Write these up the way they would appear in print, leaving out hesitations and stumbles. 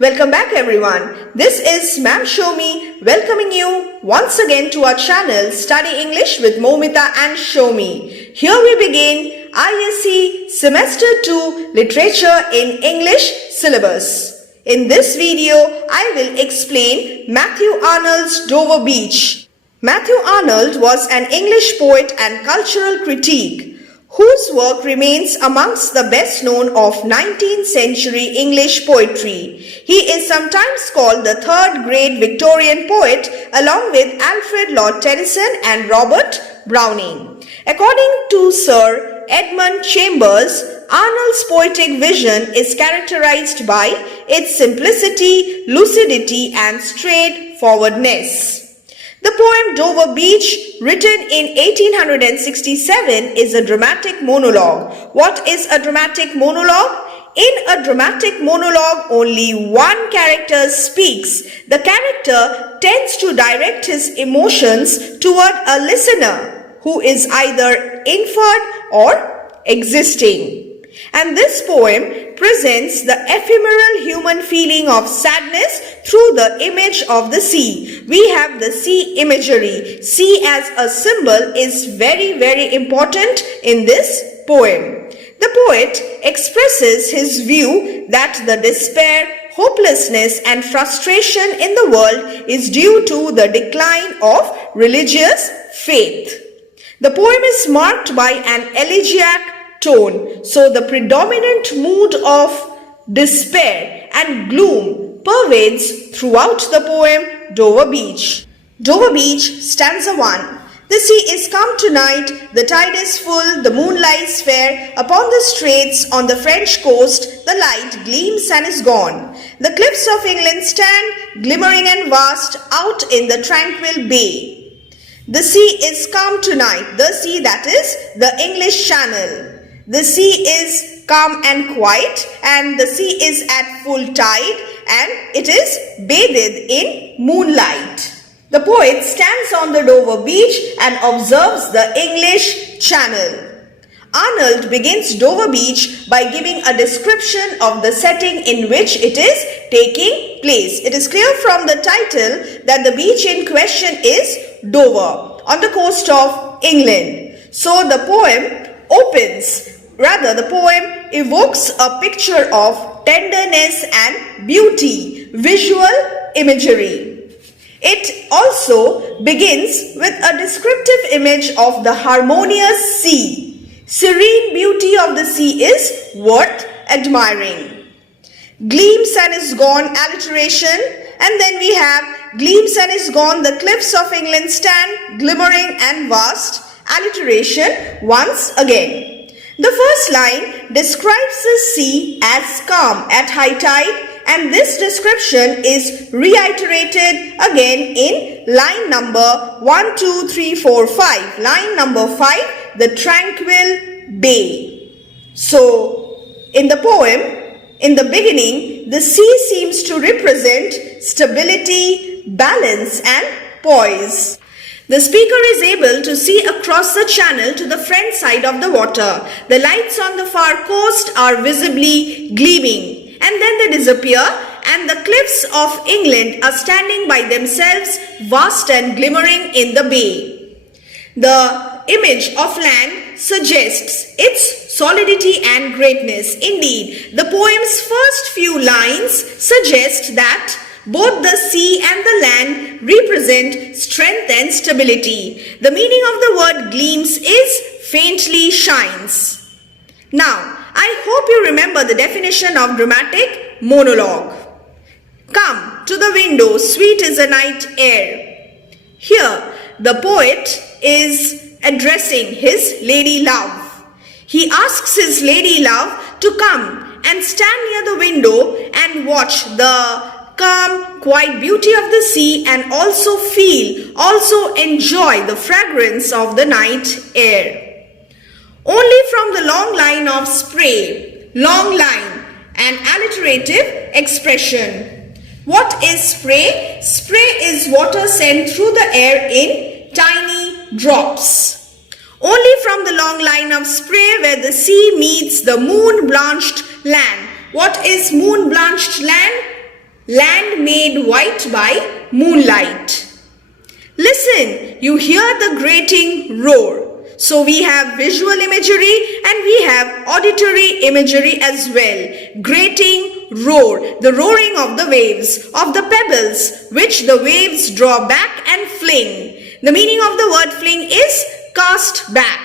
Welcome back everyone. This is Ma'am Shomi welcoming you once again to our channel Study English with Momita and Shomi. Here we begin ISC Semester 2 Literature in English syllabus. In this video, I will explain Matthew Arnold's Dover Beach. Matthew Arnold was an English poet and cultural critic whose work remains amongst the best known of 19th century English poetry. He is sometimes called the third great Victorian poet along with Alfred Lord Tennyson and Robert Browning. According to Sir Edmund Chambers, Arnold's poetic vision is characterized by its simplicity, lucidity and straightforwardness. The poem Dover Beach, written in 1867, is a dramatic monologue. What is a dramatic monologue? In a dramatic monologue, only one character speaks. The character tends to direct his emotions toward a listener who is either inferred or existing. And this poem presents the ephemeral human feeling of sadness through the image of the sea. We have the sea imagery. Sea as a symbol is very important in this poem. The poet expresses his view that the despair, hopelessness and frustration in the world is due to the decline of religious faith. The poem is marked by an elegiac tone, so the predominant mood of despair and gloom pervades throughout the poem Dover Beach. Dover Beach, stanza 1. The sea is come tonight, the tide is full, the moon lies fair, upon the straits on the French coast, the light gleams and is gone. The cliffs of England stand, glimmering and vast, out in the tranquil bay. The sea is calm tonight, the sea that is the English Channel. The sea is calm and quiet, and the sea is at full tide, and it is bathed in moonlight. The poet stands on the Dover beach and observes the English Channel. Arnold begins Dover Beach by giving a description of the setting in which it is taking place. It is clear from the title that the beach in question is Dover, on the coast of England. So the poem the poem evokes a picture of tenderness and beauty, visual imagery. It also begins with a descriptive image of the harmonious sea. Serene beauty of the sea is worth admiring. Gleams and is gone, alliteration, and then we have gleams and is gone, the cliffs of England stand, glimmering and vast, alliteration once again. The first line describes the sea as calm at high tide, and this description is reiterated again in line number 1, 2, 3, 4, 5. Line number 5, the tranquil bay. So, in the poem, in the beginning, the sea seems to represent stability, balance and poise. The speaker is able to see across the channel to the front side of the water. The lights on the far coast are visibly gleaming, and then they disappear, and the cliffs of England are standing by themselves, vast and glimmering in the bay. The image of land suggests its solidity and greatness. Indeed, the poem's first few lines suggest that both the sea and the land represent strength and stability. The meaning of the word gleams is faintly shines. Now, I hope you remember the definition of dramatic monologue. Come to the window, sweet is the night air. Here, the poet is addressing his lady love. He asks his lady love to come and stand near the window and watch the calm, quiet beauty of the sea and also enjoy the fragrance of the night air. Only from the long line of spray, long line, an alliterative expression. What is spray? Spray is water sent through the air in tiny drops. Only from the long line of spray where the sea meets the moon-blanched land. What is moon-blanched land? land made white by moonlight. Listen, you hear the grating roar. So we have visual imagery and we have auditory imagery as well. Grating roar, the roaring of the waves, of the pebbles, which the waves draw back and fling. The meaning of the word fling is cast back.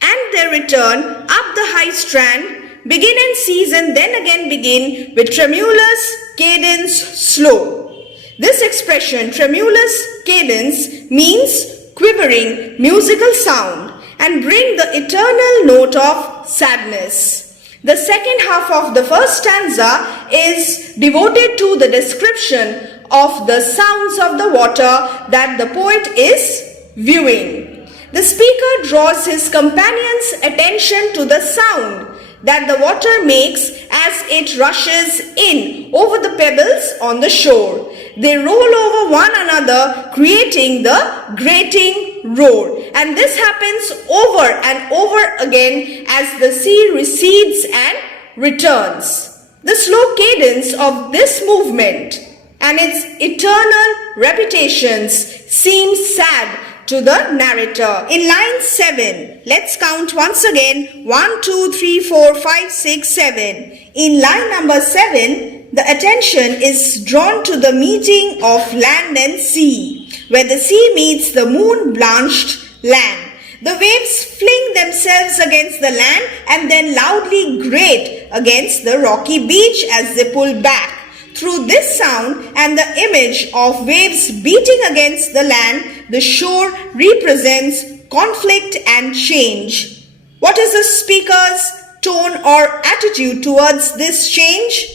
And they return up the high strand, begin and cease and then again begin with tremulous cadence slow. This expression, tremulous cadence, means quivering musical sound and bring the eternal note of sadness. The second half of the first stanza is devoted to the description of the sounds of the water that the poet is viewing. The speaker draws his companion's attention to the sound that the water makes as it rushes in over the pebbles on the shore. They roll over one another, creating the grating roar. And this happens over and over again as the sea recedes and returns. The slow cadence of this movement and its eternal repetitions seems sad to the narrator. In line 7, let's count once again 1, 2, 3, 4, 5, 6, 7. In line number 7, the attention is drawn to the meeting of land and sea, where the sea meets the moon-blanched land. The waves fling themselves against the land and then loudly grate against the rocky beach as they pull back. Through this sound and the image of waves beating against the land, the shore represents conflict and change. What is the speaker's tone or attitude towards this change?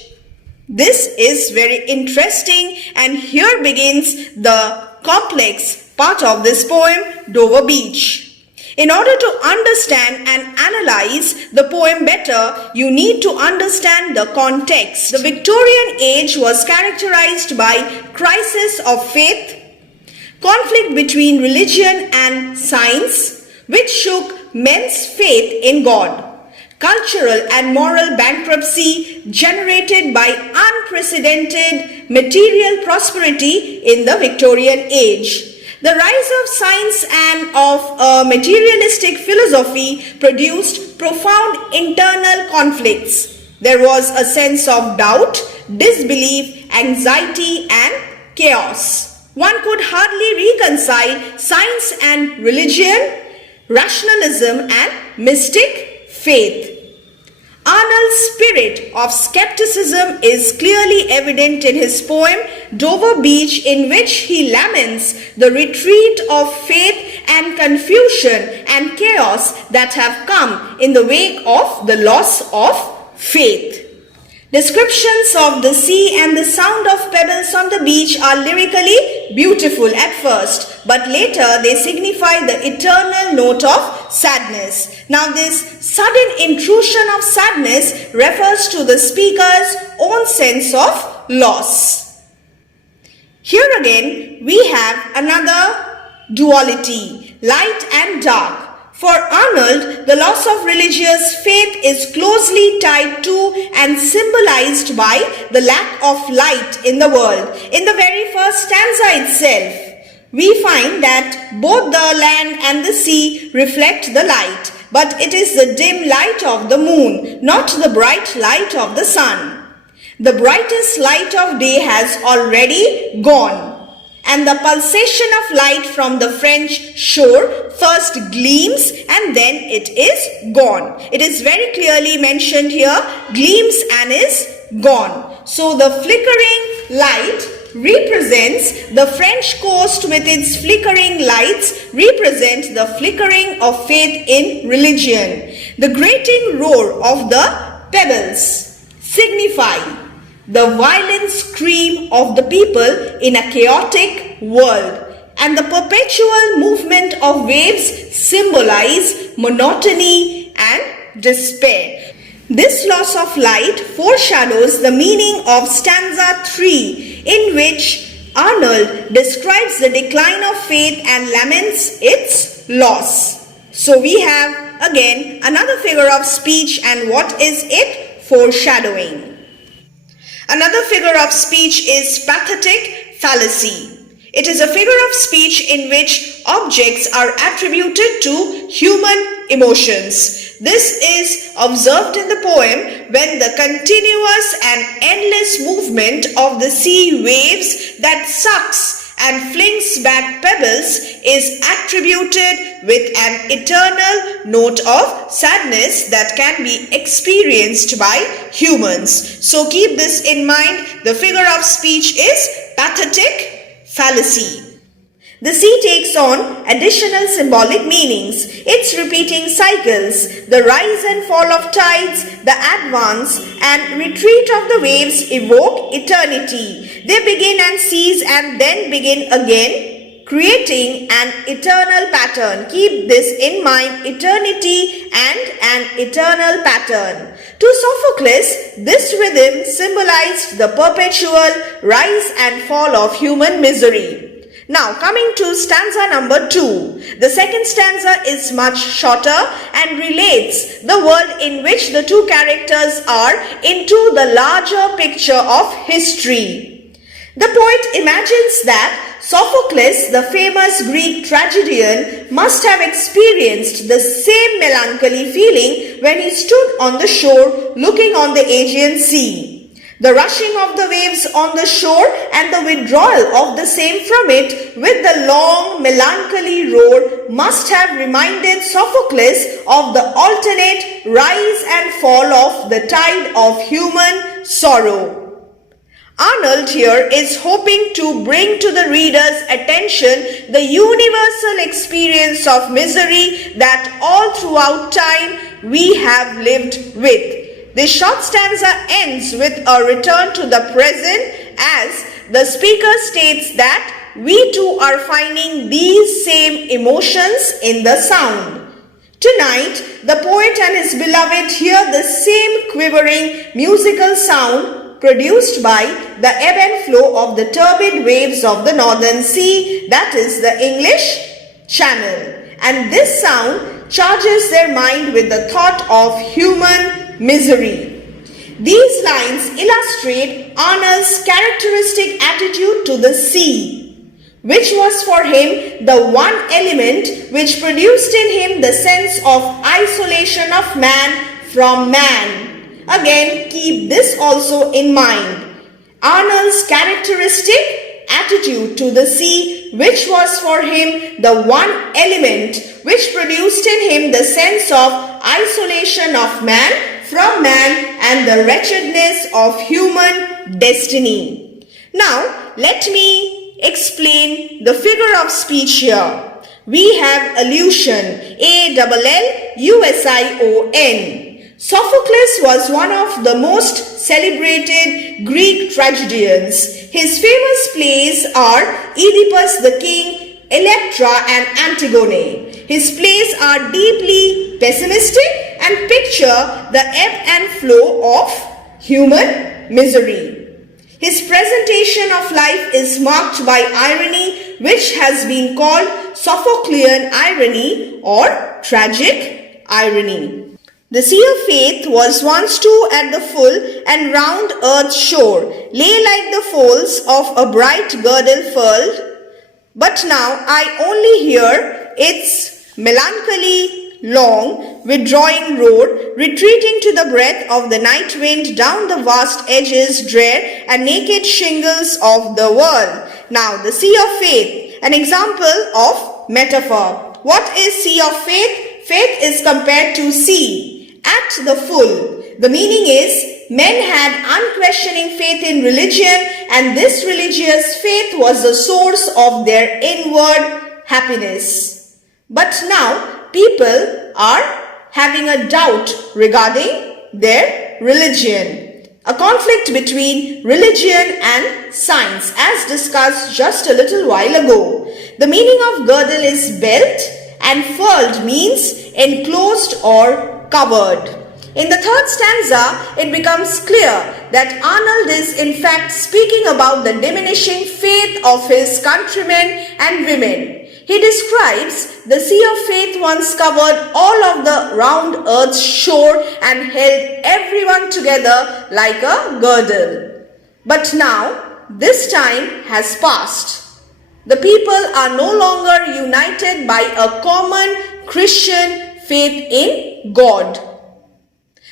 This is very interesting, and here begins the complex part of this poem, Dover Beach. In order to understand and analyze the poem better, you need to understand the context. The Victorian age was characterized by crisis of faith, conflict between religion and science, which shook men's faith in God, cultural and moral bankruptcy generated by unprecedented material prosperity in the Victorian age. The rise of science and of a materialistic philosophy produced profound internal conflicts. There was a sense of doubt, disbelief, anxiety, and chaos. One could hardly reconcile science and religion, rationalism, and mystic faith. Arnold's spirit of skepticism is clearly evident in his poem Dover Beach, in which he laments the retreat of faith and confusion and chaos that have come in the wake of the loss of faith. Descriptions of the sea and the sound of pebbles on the beach are lyrically beautiful at first, but later they signify the eternal note of sadness. Now this sudden intrusion of sadness refers to the speaker's own sense of loss. Here again we have another duality, light and dark. For Arnold, the loss of religious faith is closely tied to and symbolized by the lack of light in the world. In the very first stanza itself, we find that both the land and the sea reflect the light, but it is the dim light of the moon, not the bright light of the sun. The brightest light of day has already gone, and the pulsation of light from the French shore first gleams and then it is gone. It is very clearly mentioned here, gleams and is gone. So the flickering light represents the French coast with its flickering lights, represent the flickering of faith in religion. The grating roar of the pebbles signify the violent scream of the people in a chaotic world, and the perpetual movement of waves symbolize monotony and despair. This loss of light foreshadows the meaning of stanza 3, in which Arnold describes the decline of faith and laments its loss. So we have again another figure of speech, and what is it? Foreshadowing. Another figure of speech is pathetic fallacy. It is a figure of speech in which objects are attributed to human emotions. This is observed in the poem when the continuous and endless movement of the sea waves that sucks and flings back pebbles is attributed with an eternal note of sadness that can be experienced by humans. So keep this in mind. The figure of speech is pathetic fallacy. The sea takes on additional symbolic meanings. Its repeating cycles, the rise and fall of tides, the advance and retreat of the waves evoke eternity. They begin and cease and then begin again, creating an eternal pattern. Keep this in mind, eternity and an eternal pattern. To Sophocles, this rhythm symbolized the perpetual rise and fall of human misery. Now coming to stanza number 2. The second stanza is much shorter and relates the world in which the two characters are into the larger picture of history. The poet imagines that Sophocles, the famous Greek tragedian, must have experienced the same melancholy feeling when he stood on the shore looking on the Aegean Sea. The rushing of the waves on the shore and the withdrawal of the same from it with the long melancholy roar must have reminded Sophocles of the alternate rise and fall of the tide of human sorrow. Arnold here is hoping to bring to the reader's attention the universal experience of misery that all throughout time we have lived with. This short stanza ends with a return to the present as the speaker states that we too are finding these same emotions in the sound. Tonight, the poet and his beloved hear the same quivering musical sound produced by the ebb and flow of the turbid waves of the northern sea, that is the English Channel. And this sound charges their mind with the thought of human misery. These lines illustrate Arnold's characteristic attitude to the sea, which was for him the one element which produced in him the sense of isolation of man from man. Again, keep this also in mind. Arnold's characteristic attitude to the sea, which was for him the one element which produced in him the sense of isolation of man from man and the wretchedness of human destiny. Now, let me explain the figure of speech here. We have allusion, A-L-L-U-S-I-O-N. Sophocles was one of the most celebrated Greek tragedians. His famous plays are Oedipus the King, Electra and Antigone. His plays are deeply pessimistic and picture the ebb and flow of human misery. His presentation of life is marked by irony, which has been called Sophoclean irony or tragic irony. The sea of faith was once too at the full and round earth's shore, lay like the folds of a bright girdle furled, but now I only hear its melancholy long withdrawing roar, retreating to the breath of the night wind down the vast edges, drear and naked shingles of the world. Now the sea of faith, an example of metaphor. What is sea of faith? Faith is compared to sea, at the full. The meaning is, men had unquestioning faith in religion, and this religious faith was the source of their inward happiness. But now, people are having a doubt regarding their religion. A conflict between religion and science, as discussed just a little while ago. The meaning of girdle is belt, and furled means enclosed or covered. In the third stanza, it becomes clear that Arnold is in fact speaking about the diminishing faith of his countrymen and women. He describes the sea of faith once covered all of the round earth's shore and held everyone together like a girdle. But now, this time has passed. The people are no longer united by a common Christian faith in God.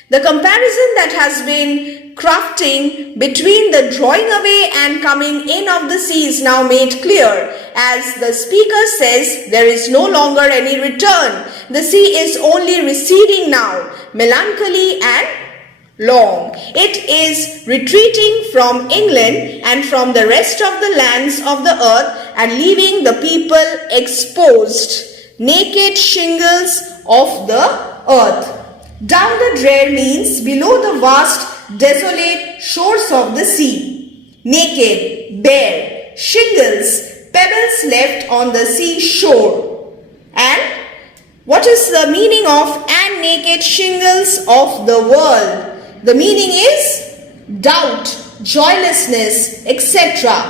The comparison that has been crafting between the drawing away and coming in of the sea is now made clear, as the speaker says there is no longer any return. The sea is only receding now, melancholy and long. It is retreating from England and from the rest of the lands of the earth and leaving the people exposed, naked shingles of the earth. Down the drear means below the vast, desolate shores of the sea. Naked, bare, shingles, pebbles left on the sea shore. And what is the meaning of "and naked shingles of the world"? The meaning is doubt, joylessness, etc.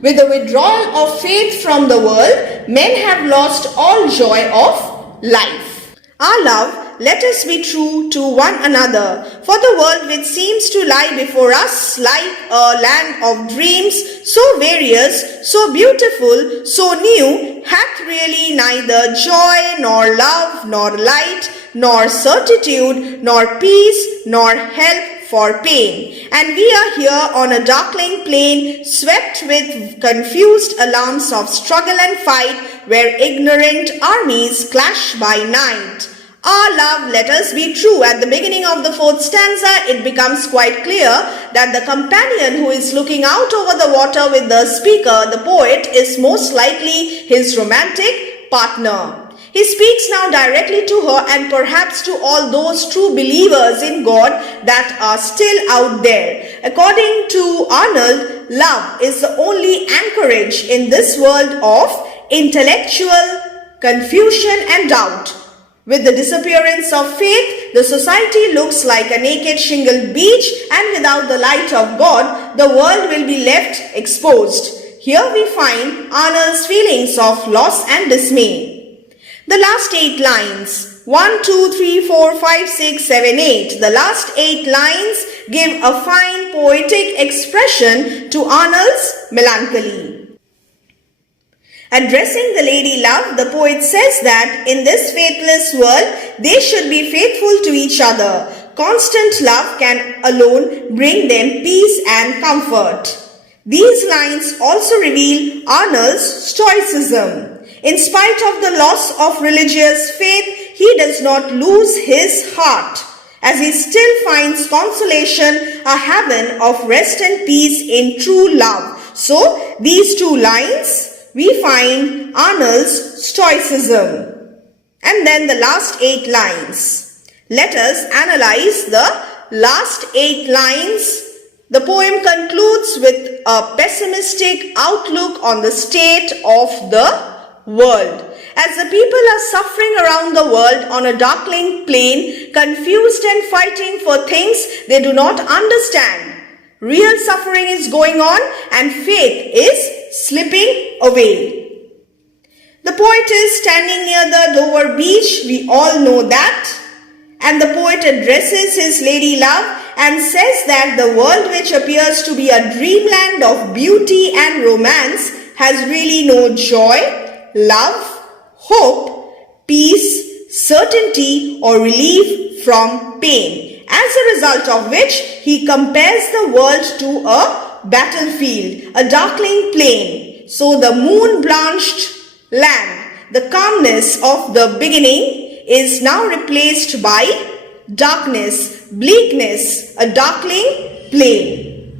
With the withdrawal of faith from the world, men have lost all joy of life. Our love, let us be true to one another, for the world which seems to lie before us like a land of dreams, so various, so beautiful, so new, hath really neither joy, nor love, nor light, nor certitude, nor peace, nor help for pain. And we are here on a darkling plain, swept with confused alarms of struggle and fight, where ignorant armies clash by night. Our love, let us be true. At the beginning of the fourth stanza, it becomes quite clear that the companion who is looking out over the water with the speaker, the poet, is most likely his romantic partner. He speaks now directly to her and perhaps to all those true believers in God that are still out there. According to Arnold, love is the only anchorage in this world of intellectual confusion and doubt. With the disappearance of faith, the society looks like a naked shingle beach, and without the light of God, the world will be left exposed. Here we find Arnold's feelings of loss and dismay. The last 8 lines, 1, 2, 3, 4, 5, 6, 7, 8. The last 8 lines give a fine poetic expression to Arnold's melancholy. Addressing the lady love, the poet says that in this faithless world, they should be faithful to each other. Constant love can alone bring them peace and comfort. These lines also reveal Arnold's stoicism. In spite of the loss of religious faith, he does not lose his heart, as he still finds consolation, a haven of rest and peace in true love. So, these 2 lines, we find Arnold's stoicism. And then the last 8 lines. Let us analyze the last 8 lines. The poem concludes with a pessimistic outlook on the state of the world. As the people are suffering around the world on a darkling plain, confused and fighting for things they do not understand, real suffering is going on and faith is slipping away. The poet is standing near the Dover beach, we all know that. And the poet addresses his lady love and says that the world which appears to be a dreamland of beauty and romance has really no joy, love, hope, peace, certainty or relief from pain. As a result of which, he compares the world to a battlefield, a darkling plain. So the moon-blanched land, the calmness of the beginning, is now replaced by darkness, bleakness, a darkling plain.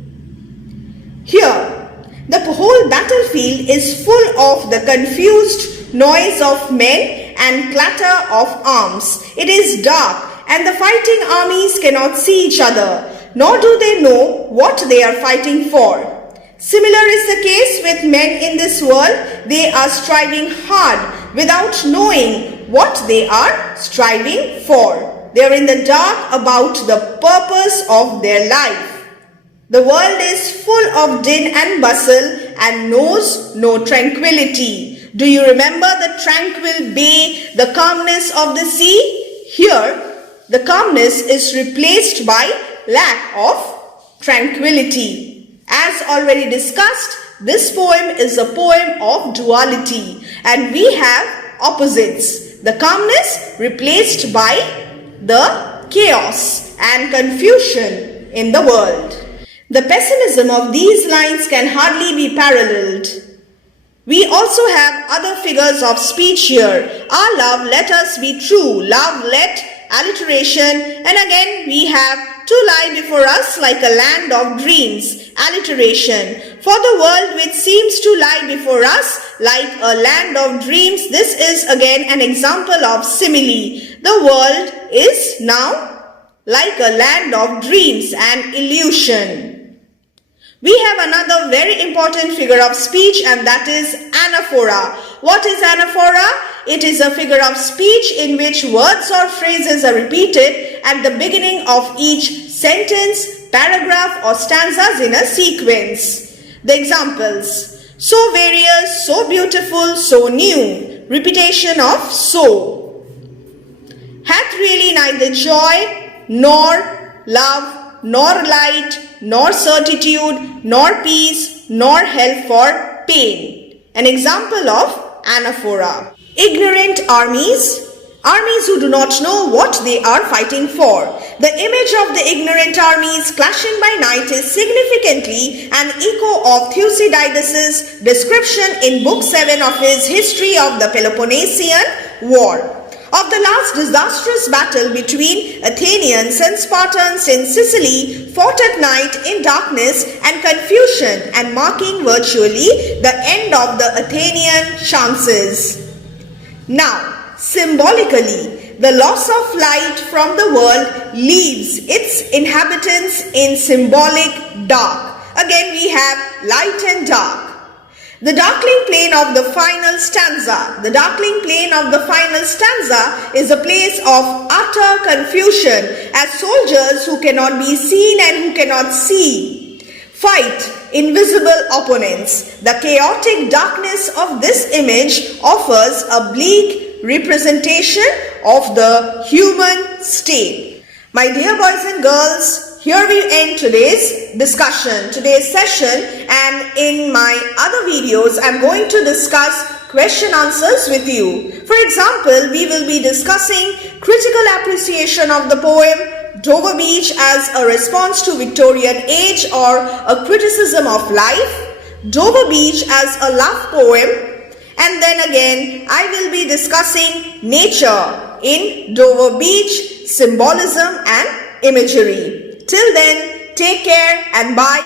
Here, the whole battlefield is full of the confused noise of men and clatter of arms. It is dark, and the fighting armies cannot see each other, nor do they know what they are fighting for. Similar is the case with men in this world. They are striving hard without knowing what they are striving for. They are in the dark about the purpose of their life. The world is full of din and bustle and knows no tranquility. Do you remember the tranquil bay, the calmness of the sea? Here, the calmness is replaced by lack of tranquility. As already discussed, this poem is a poem of duality and we have opposites. The calmness replaced by the chaos and confusion in the world. The pessimism of these lines can hardly be paralleled. We also have other figures of speech here. Our love, let us be true. Love, let, alliteration. And again we have to lie before us like a land of dreams, alliteration. For the world which seems to lie before us like a land of dreams, this is again an example of simile. The world is now like a land of dreams and illusion. We have another very important figure of speech and that is anaphora. What is anaphora? It is a figure of speech in which words or phrases are repeated at the beginning of each sentence, paragraph or stanzas in a sequence. The examples: so various, so beautiful, so new. Repetition of so. Hath really neither joy, nor love, nor light, nor certitude, nor peace, nor help for pain. An example of anaphora. Ignorant armies. Armies who do not know what they are fighting for. The image of the ignorant armies clashing by night is significantly an echo of Thucydides's description in Book 7 of his History of the Peloponnesian War, of the last disastrous battle between Athenians and Spartans in Sicily, fought at night in darkness and confusion and marking virtually the end of the Athenian chances. Now, symbolically, the loss of light from the world leaves its inhabitants in symbolic dark. Again we have light and dark. The darkling plain of the final stanza. The darkling plain of the final stanza is a place of utter confusion as soldiers who cannot be seen and who cannot see fight invisible opponents. The chaotic darkness of this image offers a bleak representation of the human state. My dear boys and girls, here we end today's discussion, today's session, and in my other videos I am going to discuss question answers with you. For example, we will be discussing critical appreciation of the poem Dover Beach as a response to Victorian age or a criticism of life, Dover Beach as a love poem, and then again I will be discussing nature in Dover Beach, symbolism and imagery. Till then, take care and bye.